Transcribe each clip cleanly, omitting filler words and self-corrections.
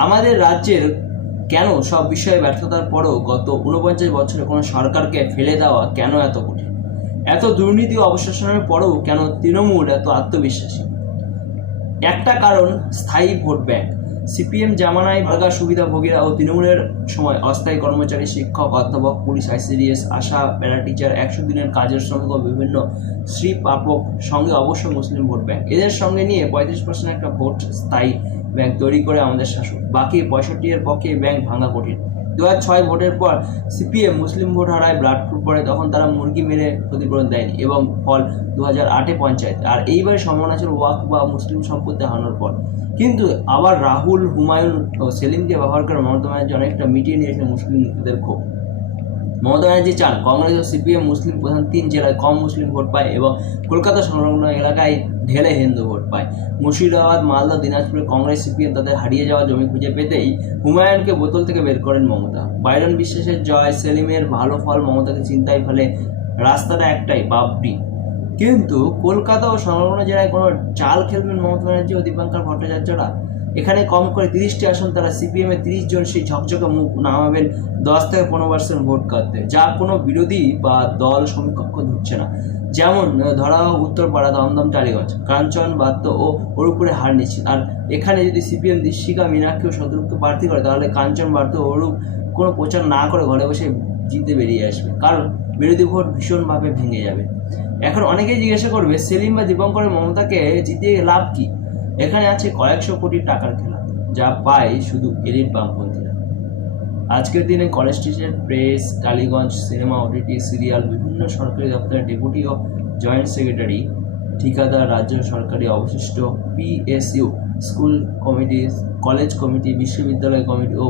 আমাদের রাজ্যের কেন সব বিষয়ে ব্যর্থতার পরেও গত 49 বছরে কোনো সরকারকে ফেলে দেওয়া কেন এত কঠিন? এত দুর্নীতি ও অবশোষণের পরেও কেন তৃণমূল এত আত্মবিশ্বাসী? একটা কারণ স্থায়ী ভোট ব্যাংক। সিপিএম জামানায় ভাগা সুবিধাভোগীরা ও তৃণমূলের সময় অস্থায়ী কর্মচারী, শিক্ষক, অধ্যাপক, পুলিশ, আইসিডিএস, আশা, প্যারা টিচার, 100 দিনের কাজের শ্রমিক ও বিভিন্ন শ্রী প্রাপক সঙ্গে অবশ্য মুসলিম ভোট ব্যাংক। এদের সঙ্গে নিয়ে 35% একটা ভোট স্থায়ী ব্যাংক তৈরি করে আমাদের শাসক। বাকি 65 এর পক্ষে ব্যাংক ভাঙা কঠিন। 2006 ভোটের পর সিপিএম মুসলিম ভোট হারায়, ব্লাড প্রুফ পড়ে, তখন তারা মুরগি মেরে ক্ষতিপূরণ দেয়নি এবং ফল 2008 পঞ্চায়েত। আর এইবারে সম্ভাবনা ছিল ওয়াক বা মুসলিম সম্পত্তি হারানোর পর। কিন্তু আবার রাহুল, হুমায়ুন ও সেলিমকে ব্যবহার করে মমতা ব্যানার্জি অনেকটা মিটিয়ে নিয়েছে মুসলিমদের ক্ষোভ। মমতা ব্যানার্জি চান কংগ্রেস ও সিপিএম মুসলিম প্রধান 3 জেলায় কম মুসলিম ভোট পায় এবং কলকাতা সংলগ্ন এলাকায় ঢেলে হিন্দু ভোট পায়। মুর্শিদাবাদ, মালদা, দিনাজপুরে কংগ্রেস, সিপিএম তাদের হারিয়ে যাওয়া জমি খুঁজে পেতেই হুমায়ুনকে বোতল থেকে বের করেন মমতা। বাইরন বিশ্বাসের জয়, সেলিমের ভালো ফল মমতাকে চিন্তায় ফেলে। রাস্তাটা একটাই, বাবরি। কিন্তু কলকাতা ও সংলগ্ন জেলায় কোনো চাল খেলবেন মমতা ব্যানার্জি ও দীপঙ্কর ভট্টাচার্যরা? এখানে কম করে 30টি আসন তারা সিপিএম এর 30 জন সেই ঝকঝকে মুখ নামাবেন 10 থেকে 15% ভোট কাটতে, যা কোনো বিরোধী বা দল সমকক্ষ ধরছে না। যেমন ধরা হোক উত্তরপাড়া, দমদম, টালিগঞ্জ, কাঞ্চন, বাদ্য ও অরূপপুরে হার নিশ্চিত। আর এখানে যদি সিপিএম দীপশিখা, মীনাক্ষী ও শত্রুঘ্নকে প্রার্থী করে, তাহলে কাঞ্চন, বাদ্য ও অরূপ কোনো প্রচার না করে ঘরে বসে জিতে বেরিয়ে আসবে, কারণ বিরোধী ভোট ভীষণভাবে ভেঙে যাবে। এখন অনেকেই জিজ্ঞাসা করবে, সেলিম বা দীপঙ্করের মমতাকে জিতিয়ে লাভ কি? এখানে আছে কয়েকশো কোটি টাকার খেলা, যা পায় শুধু এলিট বামপন্থীরা। আজকের দিনে কলেজ স্ট্রিটের press, Tollygunge, cinema, OTT, serial, বিভিন্ন সরকারি দপ্তরের ডেপুটি ও জয়েন্ট সেক্রেটারি, ঠিকাদার, রাজ্য সরকারি অবশিষ্ট, PSU, school committee, college committee, বিশ্ববিদ্যালয় কমিটি ও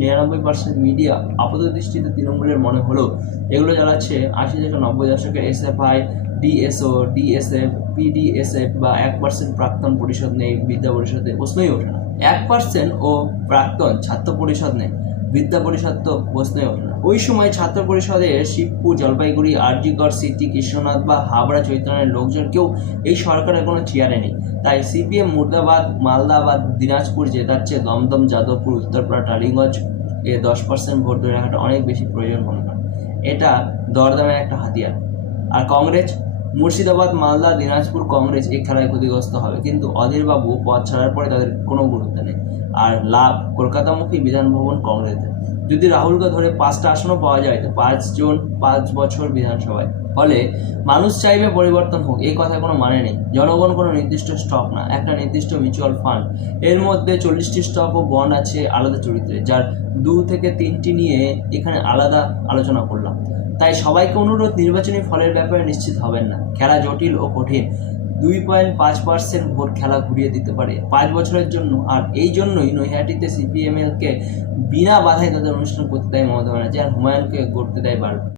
99% মিডিয়া আপাতদৃষ্টিতে তৃণমূলের মনে হলেও এগুলো চালাচ্ছে 80 থেকে 90 দশকের এসএফআই, ডিএসও, ডিএসএফ, পিডিএসএফ বা 1% প্রাক্তন পরিষদ নেই বিদ্যা পরিষদে, প্রশ্নই ওঠে না। 1% ও প্রাক্তন ছাত্র পরিষদ নেই বিদ্যা পরিষদ, তো প্রশ্নই ওঠে না। ওই সময় ছাত্র পরিষদে শিবপুর, জলপাইগুড়ি, আরজিগড়, সিটি, কৃষ্ণনাথ বা হাবড়া চৈতন্যের লোকজন কেউ এই সরকারের কোনো চেয়ারে নেই। তাই সিপিএম মুর্দাবাদ, মালদা বা দিনাজপুর জেতাচ্ছে দমদম, যাদবপুর, উত্তরপাড়া, টালিগঞ্জ এ 10% ভোট ধরে রাখাটা অনেক বেশি প্রয়োজন মনে করেন। এটা দরদামের একটা হাতিয়ার। আর কংগ্রেস, মুর্শিদাবাদ, মালদা, দিনাজপুর কংগ্রেস এই খেলায় ক্ষতিগ্রস্ত হবে, কিন্তু অধীরবাবু পদ ছাড়ার পরে তাদের কোনো গুরুত্ব নেই। আর লাভ কলকাতামুখী বিধানভবন কংগ্রেসের। যদি রাহুলকে ধরে 5টা আসনও পাওয়া যায়, তো 5 জন 5 বছর বিধানসভায়। ফলে মানুষ চাইবে পরিবর্তন হোক, এই কথা কোনো মানে নেই। জনগণ কোনো নির্দিষ্ট স্টক না, একটা নির্দিষ্ট মিউচুয়াল ফান্ড। এর মধ্যে 40টি স্টক ও বন্ড আছে আলাদা চরিত্রে, যার 2 থেকে 3টি নিয়ে এখানে আলাদা আলোচনা করলাম। তাই সবাইকে অনুরোধ, নির্বাচনী ফলের ব্যাপারে নিশ্চিত হবেন না। খেলা জটিল ও কঠিন। 2.5% ভোট খেলা ঘুরিয়ে দিতে পারে 5 বছরের জন্য। আর এই জন্যই নৈহাটিতে সিপিএমএলকে বিনা বাধায় তাদের অনুষ্ঠান করতে দেয় মমতা ব্যানার্জি, আর হুমায়ুনকে করতে দেয় বারবার।